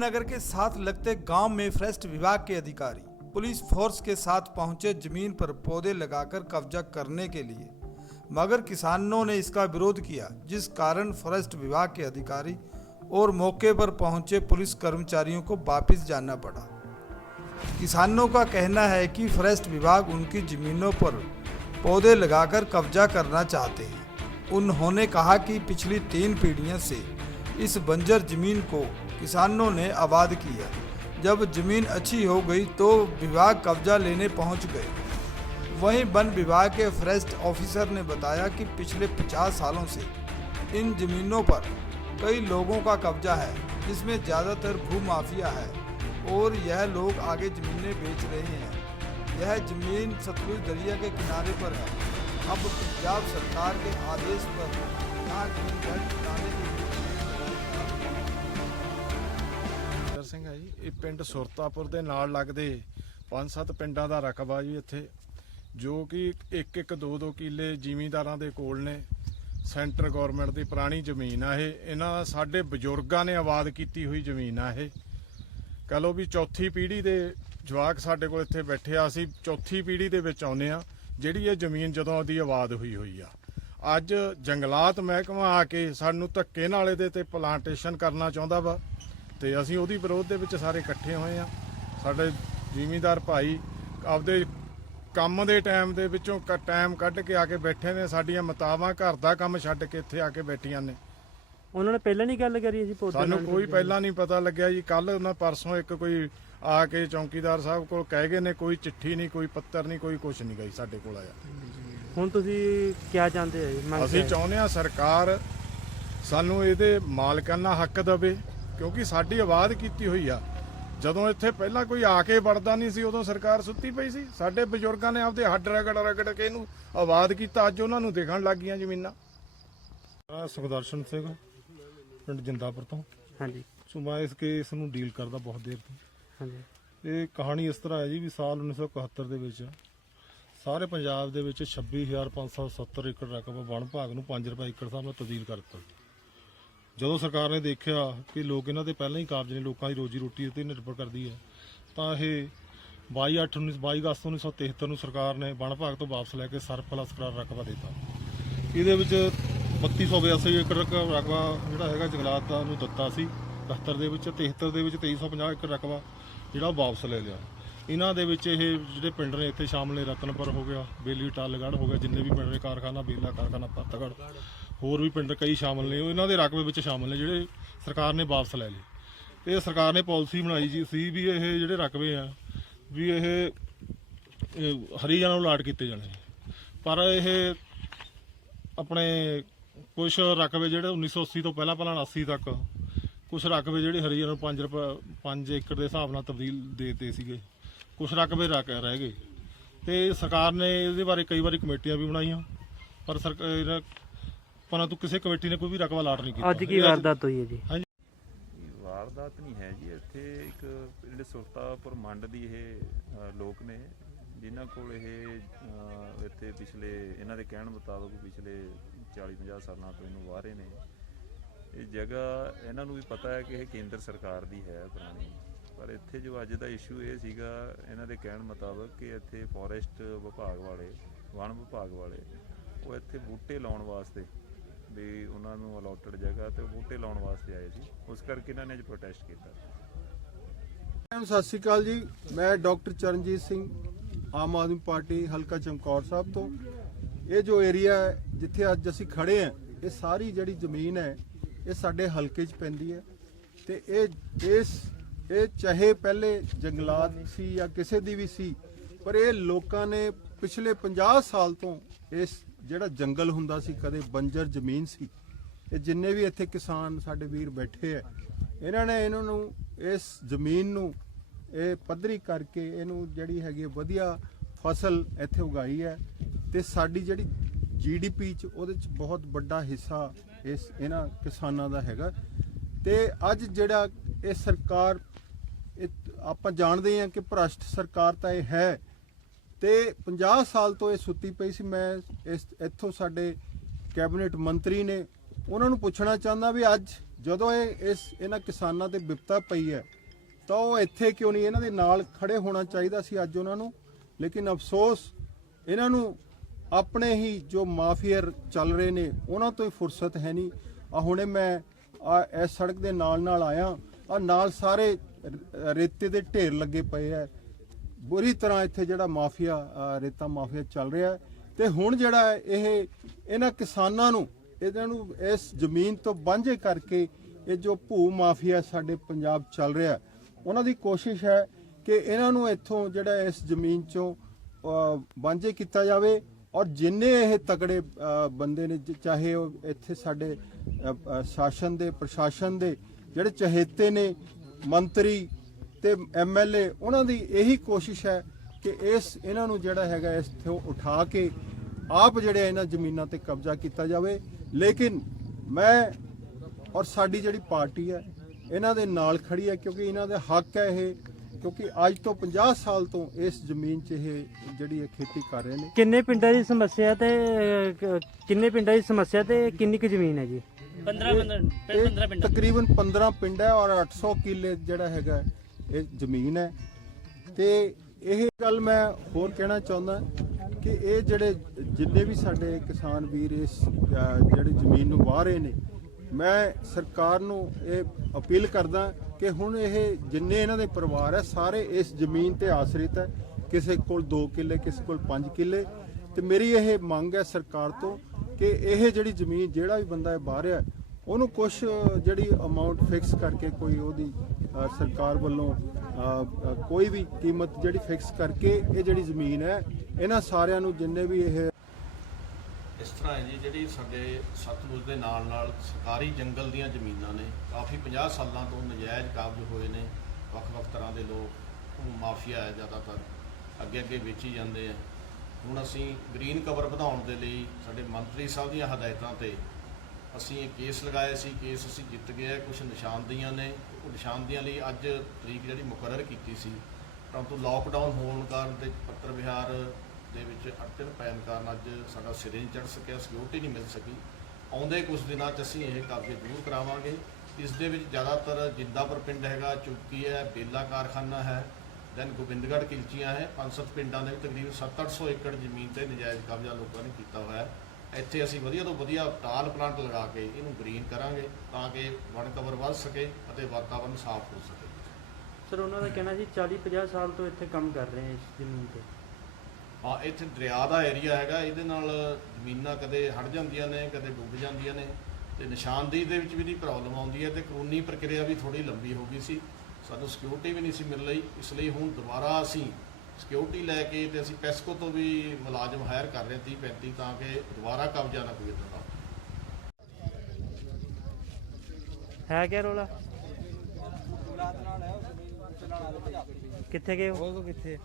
रूपनगर के साथ लगते गांव में फॉरेस्ट विभाग के अधिकारी पुलिस फोर्स के साथ पहुंचे जमीन पर पौधे लगाकर कब्जा करने के लिए, मगर किसानों ने इसका विरोध किया, जिस कारण फॉरेस्ट विभाग के अधिकारी और मौके पर पहुंचे पुलिस कर्मचारियों को वापस जाना पड़ा। किसानों का कहना है कि फॉरेस्ट विभाग उनकी जमीनों पर पौधे लगाकर कब्जा करना चाहते हैं। उन्होंने कहा कि पिछली 3 पीढ़ियों से इस बंजर जमीन को किसानों ने आबाद किया। जब जमीन अच्छी हो गई तो विभाग कब्जा लेने पहुंच गए। वहीं वन विभाग के फॉरेस्ट ऑफिसर ने बताया कि पिछले 50 सालों से इन जमीनों पर कई लोगों का कब्जा है, जिसमें ज़्यादातर भूमाफिया है और यह लोग आगे ज़मीनें बेच रहे हैं। यह ज़मीन सतलुज दरिया के किनारे पर है। अब पंजाब सरकार के आदेश पर यहाँ ग्रीन बेल्ट बनाने के ਸਿੰਘ ਹੈ ਜੀ। ਇਹ ਪਿੰਡ ਸੁਰਤਾਪੁਰ ਦੇ ਨਾਲ ਲੱਗਦੇ 5-7 ਪਿੰਡਾਂ ਦਾ ਰਕਬਾ ਜੀ ਇੱਥੇ, ਜੋ ਕਿ 1-1 2-2 ਕਿੱਲੇ ਜ਼ਿਮੀਂਦਾਰਾਂ ਦੇ ਕੋਲ ਨੇ। ਸੈਂਟਰ ਗਵਰਨਮੈਂਟ ਦੀ ਪੁਰਾਣੀ ਜ਼ਮੀਨ ਆ ਇਹ। ਇਹਨਾਂ ਸਾਡੇ ਬਜ਼ੁਰਗਾਂ ਨੇ ਆਬਾਦ ਕੀਤੀ ਹੋਈ ਜ਼ਮੀਨ ਆ ਇਹ। ਕਹ ਲਓ ਵੀ ਚੌਥੀ ਪੀੜ੍ਹੀ ਦੇ ਜਵਾਕ ਸਾਡੇ ਕੋਲ ਇੱਥੇ ਬੈਠੇ ਆ। ਅਸੀਂ ਚੌਥੀ ਪੀੜ੍ਹੀ ਦੇ ਵਿੱਚ ਆਉਂਦੇ ਆ, ਜਿਹੜੀ ਇਹ ਜ਼ਮੀਨ ਜਦੋਂ ਦੀ ਆਬਾਦ ਹੋਈ ਆ। ਅੱਜ ਜੰਗਲਾਤ ਮਹਿਕਮਾ ਆ ਕੇ ਸਾਨੂੰ ਧੱਕੇ ਨਾਲ ਇਹਦੇ ਤੇ ਪਲਾਂਟੇਸ਼ਨ ਕਰਨਾ ਚਾਹੁੰਦਾ ਵਾ, ਤੇ ਅਸੀਂ ਉਹਦੀ ਵਿਰੋਧ ਦੇ ਵਿੱਚ ਸਾਰੇ ਇਕੱਠੇ ਹੋਏ ਆ। ਸਾਡੇ ਜ਼ਿਮੀਂਦਾਰ ਭਾਈ ਆਪਦੇ ਕੰਮ ਦੇ ਟਾਈਮ ਦੇ ਵਿੱਚੋਂ ਟਾਈਮ ਕੱਢ ਕੇ ਆ ਕੇ ਬੈਠੇ ਨੇ। ਸਾਡੀਆਂ ਮਤਾਵਾਂ ਘਰ ਦਾ ਕੰਮ ਛੱਡ ਕੇ ਇੱਥੇ ਆ ਕੇ ਬੈਠੀਆਂ ਨੇ। ਉਹਨਾਂ ਨੇ ਪਹਿਲਾਂ ਨਹੀਂ ਗੱਲ ਕਰੀ ਸੀ? ਸਾਨੂੰ ਕੋਈ ਪਹਿਲਾਂ ਨਹੀਂ ਪਤਾ ਲੱਗਿਆ ਜੀ। ਕੱਲ ਉਹਨਾਂ ਪਰਸੋਂ ਇੱਕ ਕੋਈ ਆ ਕੇ ਚੌਂਕੀਦਾਰ ਸਾਹਿਬ ਕੋਲ ਕਹਿ ਗਏ ਨੇ, ਕੋਈ ਚਿੱਠੀ ਨਹੀਂ, ਕੋਈ ਪੱਤਰ ਨਹੀਂ, ਕੋਈ ਕੁਛ ਨਹੀਂ ਗਈ ਸਾਡੇ ਕੋਲ ਆਇਆ। ਹੁਣ ਤੁਸੀਂ ਕੀ ਚਾਹੁੰਦੇ ਹੋ? ਅਸੀਂ ਚਾਹੁੰਦੇ ਆ ਸਰਕਾਰ ਸਾਨੂੰ ਇਹਦੇ ਮਾਲਕਾਨਾ ਹੱਕ ਦੇਵੇ, ਕਿਉਂਕਿ ਸਾਡੀ ਆਬਾਦ ਕੀਤੀ ਹੋਈ ਆ। ਜਦੋਂ ਇੱਥੇ ਪਹਿਲਾਂ ਕੋਈ ਆ ਕੇ ਵੜਦਾ ਨਹੀਂ ਸੀ, ਉਦੋਂ ਸਰਕਾਰ ਸੁੱਤੀ ਪਈ ਸੀ। ਸਾਡੇ ਬਜ਼ੁਰਗਾਂ ਨੇ ਆਪਦੇ ਹੱਡ ਰਗੜ ਕੇ ਇਹਨੂੰ ਆਬਾਦ ਕੀਤਾ। ਅੱਜ ਉਹਨਾਂ ਨੂੰ ਦਿਖਣ ਲੱਗ ਗਈਆਂ ਜ਼ਮੀਨਾਂ। ਸੁਖਦਰਸ਼ਨ ਸਿੰਘ, ਪਿੰਡ ਜਿੰਦਾਪੁਰ ਤੋਂ। ਹਾਂਜੀ। ਸੋ ਮੈਂ ਇਸ ਕੇਸ ਨੂੰ ਡੀਲ ਕਰਦਾ ਬਹੁਤ ਦੇਰ ਤੋਂ। ਹਾਂਜੀ। ਇਹ ਕਹਾਣੀ ਇਸ ਤਰ੍ਹਾਂ ਹੈ ਜੀ ਵੀ ਸਾਲ 1971 ਦੇ ਵਿੱਚ ਸਾਰੇ ਪੰਜਾਬ ਦੇ ਵਿੱਚ 26,570 ਏਕੜ ਰਕਬਾ ਵਣ ਵਿਭਾਗ ਨੂੰ 5 ਰੁਪਏ ਏਕੜ ਹਿਸਾਬ ਨਾਲ ਤਬਦੀਲ ਕਰ ਦਿੱਤਾ। ਜਦੋਂ ਸਰਕਾਰ ਨੇ ਦੇਖਿਆ ਕਿ ਲੋਕ ਇਹਨਾਂ ਦੇ ਪਹਿਲਾਂ ਹੀ ਕਾਬਜ਼ ਨੇ, ਲੋਕਾਂ ਦੀ ਰੋਜੀ ਰੋਟੀ ਉੱਤੇ ਨਿਰਭਰ ਕਰਦੀ ਹੈ, ਤਾਂ ਇਹ 22 ਅਗਸਤ 1973 ਨੂੰ ਸਰਕਾਰ ਨੇ ਵਣ ਵਿਭਾਗ ਤੋਂ ਵਾਪਸ ਲੈ ਕੇ ਸਰਪਲਸ ਕਰਾਰ ਰਕਬਾ ਦਿੱਤਾ। ਇਹਦੇ ਵਿੱਚ 3282 ਏਕੜ ਰਕਬਾ ਜਿਹੜਾ ਹੈਗਾ ਜੰਗਲਾਤ ਦਾ ਨੂੰ ਦਿੱਤਾ ਸੀ 71 ਦੇ ਵਿੱਚ। 73 ਦੇ ਵਿੱਚ 2350 ਏਕੜ ਰਕਬਾ ਜਿਹੜਾ ਵਾਪਸ ਲੈ ਲਿਆ। ਇਹਨਾਂ ਦੇ ਵਿੱਚ ਇਹ ਜਿਹੜੇ ਪਿੰਡ ਨੇ ਇੱਥੇ ਸ਼ਾਮਲ ਨੇ, ਰਤਨਪੁਰ ਹੋ ਗਿਆ, ਬੇਲੀ ਟਾਲਗੜ੍ਹ ਹੋ ਗਿਆ, ਜਿੰਨੇ ਵੀ ਪਿੰਡ ਨੇ, ਕਾਰਖਾਨਾ ਬੇਲਾ, ਕਾਰਖਾਨਾ ਪੱਤਗੜ੍ਹ, ਹੋਰ ਵੀ ਪਿੰਡ ਕਈ ਸ਼ਾਮਲ ਨੇ, ਉਹ ਇਹਨਾਂ ਦੇ ਰਕਬੇ ਵਿੱਚ ਸ਼ਾਮਲ ਨੇ ਜਿਹੜੇ ਸਰਕਾਰ ਨੇ ਵਾਪਸ ਲੈ ਲਏ। ਤੇ ਸਰਕਾਰ ਨੇ ਪਾਲਿਸੀ ਬਣਾਈ ਜੀ ਸੀ ਵੀ ਇਹ ਜਿਹੜੇ ਰਕਬੇ ਆ ਵੀ ਇਹ ਹਰੀਜਨਾਂ ਨੂੰ ਅਲਾਟ ਕੀਤੇ ਜਾਣੇ। ਪਰ ਇਹ ਆਪਣੇ ਕੁਝ ਰਕਬੇ ਜਿਹੜੇ 1980 ਤੋਂ ਪਹਿਲਾਂ 80 ਤੱਕ ਕੁਝ ਰਕਬੇ ਜਿਹੜੇ ਹਰੀਜਨਾਂ ਨੂੰ 5 ਏਕੜ ਦੇ ਹਿਸਾਬ ਨਾਲ ਤਬਦੀਲ ਦੇਤੇ ਸੀਗੇ। ਕੁਝ ਰਕਬੇ ਰਹਿ ਗਏ ਤੇ ਸਰਕਾਰ ਨੇ ਇਹਦੇ ਬਾਰੇ ਕਈ ਵਾਰੀ ਕਮੇਟੀਆਂ ਵੀ ਬਣਾਈਆਂ, ਪਰ ਪਰੰਤੂ ਕਿਸੇ ਕਮੇਟੀ ਨੇ ਕੋਈ ਵੀ ਰਕਬਾ ਅਲਾਟ ਨਹੀਂ ਕੀਤਾ। ਅੱਜ ਕੀ ਵਾਰਦਾਤ ਹੋਈ ਹੈ ਜੀ? ਵਾਰਦਾਤ ਨਹੀਂ ਹੈ ਜੀ। ਇੱਥੇ ਇੱਕ ਜਿਹੜੇ ਸੁਰਤਾਪੁਰ ਮੰਡ ਦੀ ਇਹ ਲੋਕ ਨੇ, ਜਿਨ੍ਹਾਂ ਕੋਲ ਇਹ ਇੱਥੇ ਪਿਛਲੇ ਇਹਨਾਂ ਦੇ ਕਹਿਣ ਮੁਤਾਬਕ ਪਿਛਲੇ 40-50 ਸਾਲਾਂ ਤੋਂ ਇਹਨੂੰ ਵਾਹ ਰਹੇ ਨੇ। ਇਹ ਜਗ੍ਹਾ ਇਹਨਾਂ ਨੂੰ ਵੀ ਪਤਾ ਹੈ ਕਿ ਇਹ ਕੇਂਦਰ ਸਰਕਾਰ ਦੀ ਹੈ ਪੁਰਾਣੀ, ਪਰ ਇੱਥੇ ਜੋ ਅੱਜ ਦਾ ਇਸ਼ੂ ਇਹ ਸੀਗਾ ਇਹਨਾਂ ਦੇ ਕਹਿਣ ਮੁਤਾਬਕ ਕਿ ਇੱਥੇ ਫੋਰੈਸਟ ਵਿਭਾਗ ਵਾਲੇ, ਵਣ ਵਿਭਾਗ ਵਾਲੇ, ਉਹ ਇੱਥੇ ਬੂਟੇ ਲਾਉਣ ਵਾਸਤੇ ਵੀ ਉਹਨਾਂ ਨੂੰ ਅਲੋਟਡ ਜਗ੍ਹਾ ਤੇ ਬੂਟੇ ਲਾਉਣ ਵਾਸਤੇ ਆਏ ਸੀ। ਉਸ ਕਰਕੇ ਇਹਨਾਂ ਨੇ ਅੱਜ ਪ੍ਰੋਟੈਸਟ ਕੀਤਾ। ਸਤਿ ਸ਼੍ਰੀ ਅਕਾਲ ਜੀ, ਮੈਂ ਡਾਕਟਰ ਚਰਨਜੀਤ ਸਿੰਘ, ਆਮ ਆਦਮੀ ਪਾਰਟੀ ਹਲਕਾ ਚਮਕੌਰ ਸਾਹਿਬ ਤੋਂ। ਇਹ ਜੋ ਏਰੀਆ ਹੈ ਜਿੱਥੇ ਅੱਜ ਅਸੀਂ ਖੜੇ ਹਾਂ, ਇਹ ਸਾਰੀ ਜਿਹੜੀ ਜ਼ਮੀਨ ਹੈ ਇਹ ਸਾਡੇ ਹਲਕੇ 'ਚ ਪੈਂਦੀ ਹੈ। ਤੇ ਇਹ ਚਾਹੇ ਪਹਿਲੇ ਜੰਗਲਾਤ ਸੀ ਜਾਂ ਕਿਸੇ ਦੀ ਵੀ ਸੀ, ਪਰ ਇਹ ਲੋਕਾਂ ਨੇ ਪਿਛਲੇ 50 ਸਾਲ ਤੋਂ ਇਸ ਜਿਹੜਾ ਜੰਗਲ ਹੁੰਦਾ ਸੀ, ਕਦੇ ਬੰਜਰ ਜ਼ਮੀਨ ਸੀ, ਇਹ ਜਿੰਨੇ ਵੀ ਇੱਥੇ ਕਿਸਾਨ ਸਾਡੇ ਵੀਰ ਬੈਠੇ ਹੈ, ਇਹਨਾਂ ਨੂੰ ਇਸ ਜ਼ਮੀਨ ਨੂੰ ਇਹ ਪੱਧਰੀ ਕਰਕੇ ਇਹਨੂੰ ਜਿਹੜੀ ਹੈਗੀ ਵਧੀਆ ਫਸਲ ਇੱਥੇ ਉਗਾਈ ਹੈ। ਤੇ ਸਾਡੀ ਜਿਹੜੀ GDP 'ਚ ਉਹਦੇ 'ਚ ਬਹੁਤ ਵੱਡਾ ਹਿੱਸਾ ਇਹਨਾਂ ਕਿਸਾਨਾਂ ਦਾ ਹੈਗਾ। ਤੇ ਅੱਜ ਜਿਹੜਾ ਇਹ ਸਰਕਾਰ, ਆਪਾਂ ਜਾਣਦੇ ਹਾਂ ਕਿ ਭ੍ਰਸ਼ਟ ਸਰਕਾਰ ਤਾਂ ਇਹ ਹੈ, ਤੇ 50 ਸਾਲ ਤੋਂ ਇਹ ਸੁੱਤੀ ਪਈ ਸੀ। ਮੈਂ ਇੱਥੋਂ ਸਾਡੇ ਕੈਬਨਿਟ ਮੰਤਰੀ ਨੇ, ਉਹਨਾਂ ਨੂੰ ਪੁੱਛਣਾ ਚਾਹੁੰਦਾ ਵੀ ਅੱਜ ਜਦੋਂ ਇਹਨਾਂ ਕਿਸਾਨਾਂ ਤੇ ਵਿਪਤਾ ਪਈ ਹੈ ਤਾਂ ਉਹ ਇੱਥੇ ਕਿਉਂ ਨਹੀਂ, ਇਹਨਾਂ ਦੇ ਨਾਲ ਖੜੇ ਹੋਣਾ ਚਾਹੀਦਾ ਸੀ ਅੱਜ ਉਹਨਾਂ ਨੂੰ। ਲੇਕਿਨ ਅਫਸੋਸ ਇਹਨਾਂ ਨੂੰ ਆਪਣੇ ਹੀ ਜੋ ਮਾਫੀਅਰ ਚੱਲ ਰਹੇ ਨੇ ਉਹਨਾਂ ਤੋਂ ਹੀ ਫੁਰਸਤ ਹੈ ਨਹੀਂ। ਆ ਹੁਣੇ ਮੈਂ ਇਸ ਸੜਕ ਦੇ ਨਾਲ ਆਇਆ, ਆ ਨਾਲ ਸਾਰੇ ਰੇਤੇ ਦੇ ਢੇਰ ਲੱਗੇ ਪਏ ਹੈ। ਬੁਰੀ ਤਰ੍ਹਾਂ ਇੱਥੇ ਜਿਹੜਾ ਮਾਫੀਆ ਰੇਤਾ ਮਾਫੀਆ ਚੱਲ ਰਿਹਾ ਹੈ। ਤੇ ਹੁਣ ਜਿਹੜਾ ਇਹਨਾਂ ਕਿਸਾਨਾਂ ਨੂੰ ਇਹਨਾਂ ਨੂੰ ਇਸ ਜ਼ਮੀਨ ਤੋਂ ਵਾਂਝੇ ਕਰਕੇ ਇਹ ਜੋ ਭੂ ਮਾਫੀਆ ਸਾਡੇ ਪੰਜਾਬ ਚੱਲ ਰਿਹਾ, ਉਹਨਾਂ ਦੀ ਕੋਸ਼ਿਸ਼ ਹੈ ਕਿ ਇਹਨਾਂ ਨੂੰ ਇੱਥੋਂ ਜਿਹੜਾ ਇਸ ਜ਼ਮੀਨ ਚੋਂ ਵਾਂਝੇ ਕੀਤਾ ਜਾਵੇ। ਔਰ ਜਿੰਨੇ ਇਹ ਤਕੜੇ ਬੰਦੇ ਨੇ, ਚਾਹੇ ਉਹ ਇੱਥੇ ਸਾਡੇ ਸ਼ਾਸਨ ਦੇ ਪ੍ਰਸ਼ਾਸਨ ਦੇ ਜਿਹੜੇ ਚਹੇਤੇ ਨੇ, ਮੰਤਰੀ ਤੇ MLA, ਉਹਨਾਂ ਦੀ ਇਹੀ ਕੋਸ਼ਿਸ਼ ਹੈ ਕਿ ਇਹਨਾਂ ਨੂੰ ਜਿਹੜਾ ਹੈਗਾ ਇਸ ਤੋਂ ਉਠਾ ਕੇ ਆਪ ਜਿਹੜੇ ਇਹਨਾਂ ਜ਼ਮੀਨਾਂ ਤੇ ਕਬਜ਼ਾ ਕੀਤਾ ਜਾਵੇ। ਲੇਕਿਨ ਮੈਂ ਔਰ ਸਾਡੀ ਜਿਹੜੀ ਪਾਰਟੀ ਹੈ ਇਹਨਾਂ ਦੇ ਨਾਲ ਖੜੀ ਹੈ, ਕਿਉਂਕਿ ਇਹਨਾਂ ਦੇ ਹੱਕ ਹੈ ਇਹ, ਕਿਉਂਕਿ ਅੱਜ ਤੋਂ 50 ਸਾਲ ਤੋਂ ਇਸ ਜ਼ਮੀਨ 'ਚ ਇਹ ਜਿਹੜੀ ਖੇਤੀ ਕਰ ਰਹੇ ਨੇ। ਕਿੰਨੇ ਪਿੰਡਾਂ ਦੀ ਸਮੱਸਿਆ ਤੇ ਕਿੰਨੀ ਕੁ ਜ਼ਮੀਨ ਹੈ ਜੀ? 15 ਪਿੰਡ, ਤਕਰੀਬਨ 15 ਪਿੰਡ ਹੈ ਔਰ 800 ਕਿੱਲੇ ਜਿਹੜਾ ਹੈਗਾ ਇਹ ਜ਼ਮੀਨ ਹੈ। ਤੇ ਇਹ ਗੱਲ ਮੈਂ ਹੋਰ ਕਹਿਣਾ ਚਾਹੁੰਦਾ ਕਿ ਇਹ ਜਿਹੜੇ ਜਿੰਨੇ ਵੀ ਸਾਡੇ ਕਿਸਾਨ ਵੀਰ ਇਸ ਜਿਹੜੀ ਜ਼ਮੀਨ ਨੂੰ ਵਾਹ ਰਹੇ ਨੇ, ਮੈਂ ਸਰਕਾਰ ਨੂੰ ਇਹ ਅਪੀਲ ਕਰਦਾ ਕਿ ਹੁਣ ਇਹ ਜਿੰਨੇ ਇਹਨਾਂ ਦੇ ਪਰਿਵਾਰ ਹੈ ਸਾਰੇ ਇਸ ਜ਼ਮੀਨ ਤੇ ਆਸਰਿਤ ਹੈ। ਕਿਸੇ ਕੋਲ 2 ਕਿੱਲੇ, ਕਿਸੇ ਕੋਲ 5 ਕਿੱਲੇ। ਤੇ ਮੇਰੀ ਇਹ ਮੰਗ ਹੈ ਸਰਕਾਰ ਤੋਂ ਕਿ ਇਹ ਜਿਹੜੀ ਜ਼ਮੀਨ ਜਿਹੜਾ ਵੀ ਬੰਦਾ ਇਹ ਵਾਹ ਰਿਹਾ ਉਹਨੂੰ ਕੁਝ ਜਿਹੜੀ ਅਮਾਉਂਟ ਫਿਕਸ ਕਰਕੇ ਕੋਈ ਉਹਦੀ ਸਰਕਾਰ ਵੱਲੋਂ ਕੋਈ ਵੀ ਕੀਮਤ ਜਿਹੜੀ ਫਿਕਸ ਕਰਕੇ ਇਹ ਜਿਹੜੀ ਜ਼ਮੀਨ ਹੈ ਇਹਨਾਂ ਸਾਰਿਆਂ ਨੂੰ ਜਿੰਨੇ ਵੀ ਇਹ ਇਸ ਤਰ੍ਹਾਂ ਹੈ ਜੀ, ਜਿਹੜੀ ਸਾਡੇ ਸਤਲੁਜ ਦੇ ਨਾਲ ਸਰਕਾਰੀ ਜੰਗਲ ਦੀਆਂ ਜ਼ਮੀਨਾਂ ਨੇ, ਕਾਫੀ 50 ਸਾਲਾਂ ਤੋਂ ਨਜਾਇਜ਼ ਕਾਬਜ਼ ਹੋਏ ਨੇ। ਵੱਖ-ਵੱਖ ਤਰ੍ਹਾਂ ਦੇ ਲੋਕ, ਮਾਫੀਆ ਹੈ ਜ਼ਿਆਦਾਤਰ, ਅੱਗੇ ਵੇਚੀ ਜਾਂਦੇ ਆ। ਹੁਣ ਅਸੀਂ ਗ੍ਰੀਨ ਕਵਰ ਵਧਾਉਣ ਦੇ ਲਈ ਸਾਡੇ ਮੰਤਰੀ ਸਾਹਿਬ ਦੀਆਂ ਹਦਾਇਤਾਂ ਤੇ ਅਸੀਂ ਇਹ ਕੇਸ ਲਗਾਇਆ ਸੀ। ਕੇਸ ਅਸੀਂ ਜਿੱਤ ਗਏ। ਕੁਝ ਨਿਸ਼ਾਨਦੇਹੀਆਂ ਨੇ, ਉਹ ਨਿਸ਼ਾਨਦੇਹੀਆਂ ਲਈ ਅੱਜ ਤਰੀਕ ਜਿਹੜੀ ਮੁਕਰਰ ਕੀਤੀ ਸੀ, ਪਰੰਤੂ ਲਾਕਡਾਊਨ ਹੋਣ ਕਾਰਨ ਤੇ ਪੱਤਰ ਵਿਹਾਰ ਦੇ ਵਿੱਚ ਅੜਚਨ ਪੈਣ ਕਾਰਨ ਅੱਜ ਸਾਡਾ ਸਿਰੇ ਨਹੀਂ ਚੜ੍ਹ ਸਕਿਆ, ਸਿਕਿਉਰਿਟੀ ਨਹੀਂ ਮਿਲ ਸਕੀ। ਆਉਂਦੇ ਕੁਝ ਦਿਨਾਂ 'ਚ ਅਸੀਂ ਇਹ ਕਬਜ਼ੇ ਜ਼ਰੂਰ ਕਰਾਵਾਂਗੇ। ਇਸ ਦੇ ਵਿੱਚ ਜ਼ਿਆਦਾਤਰ ਜਿੰਦਾਪੁਰ ਪਿੰਡ ਹੈਗਾ, ਚੁੱਕੀ ਹੈ, ਬੇਲਾ ਕਾਰਖਾਨਾ ਹੈ, ਦੈਨ ਗੋਬਿੰਦਗੜ੍ਹ ਕਿਲਚੀਆਂ ਹੈ। 5-7 ਪਿੰਡਾਂ ਦੇ ਵਿੱਚ ਤਕਰੀਬਨ 700-800 ਏਕੜ ਜ਼ਮੀਨ ਤੇ ਨਜਾਇਜ਼ ਕਬਜ਼ਾ ਲੋਕਾਂ ਨੇ ਕੀਤਾ ਹੋਇਆ ਹੈ। ਇੱਥੇ ਅਸੀਂ ਵਧੀਆ ਤੋਂ ਵਧੀਆ ਟਾਲ ਪਲਾਂਟ ਲਗਾ ਕੇ ਇਹਨੂੰ ਗ੍ਰੀਨ ਕਰਾਂਗੇ ਤਾਂ ਕਿ ਵਣ ਕਵਰ ਵੱਧ ਸਕੇ ਅਤੇ ਵਾਤਾਵਰਨ ਸਾਫ਼ ਹੋ ਸਕੇ। ਸਰ, ਉਹਨਾਂ ਦਾ ਕਹਿਣਾ ਸੀ 40-50 ਸਾਲ ਤੋਂ ਇੱਥੇ ਕੰਮ ਕਰ ਰਹੇ ਆ ਇਸ ਜ਼ਮੀਨ ਤੇ। ਹਾਂ, ਇੱਥੇ ਦਰਿਆ ਦਾ ਏਰੀਆ ਹੈਗਾ, ਇਹਦੇ ਨਾਲ ਜ਼ਮੀਨਾਂ ਕਦੇ ਹਟ ਜਾਂਦੀਆਂ ਨੇ, ਕਦੇ ਡੁੱਬ ਜਾਂਦੀਆਂ ਨੇ, ਤੇ ਨਿਸ਼ਾਨਦੇਹੀ ਦੇ ਵਿੱਚ ਵੀ ਦੀ ਪ੍ਰੋਬਲਮ ਆਉਂਦੀ ਹੈ। ਤੇ ਕਾਨੂੰਨੀ ਪ੍ਰਕਿਰਿਆ ਵੀ ਥੋੜੀ ਲੰਬੀ ਹੋ ਗਈ ਸੀ, ਸਾਨੂੰ ਸਿਕਿਉਰਿਟੀ ਵੀ ਨਹੀਂ ਸੀ ਮਿਲ ਰਹੀ। ਇਸ ਲਈ ਹੁਣ ਦੁਬਾਰਾ ਅਸੀਂ ਸਿਕਿਉਰਿਟੀ ਲੈ ਕੇ ਤੇ ਅਸੀਂ ਪੈਸਕੋ ਤੋਂ ਵੀ ਮੁਲਾਜ਼ਮ ਹਾਇਰ ਕਰ ਰਹੇ 30-35 ਤਾਂ ਕਿ ਦੁਬਾਰਾ ਕਬਜ਼ਾ ਨਾ ਕੋਈ ਇੱਦਾਂ ਦਾ ਹੈ। ਕਿਆ ਰੋਲਾ? ਕਿੱਥੇ ਗਏ ਉਹ? ਕਿੱਥੇ?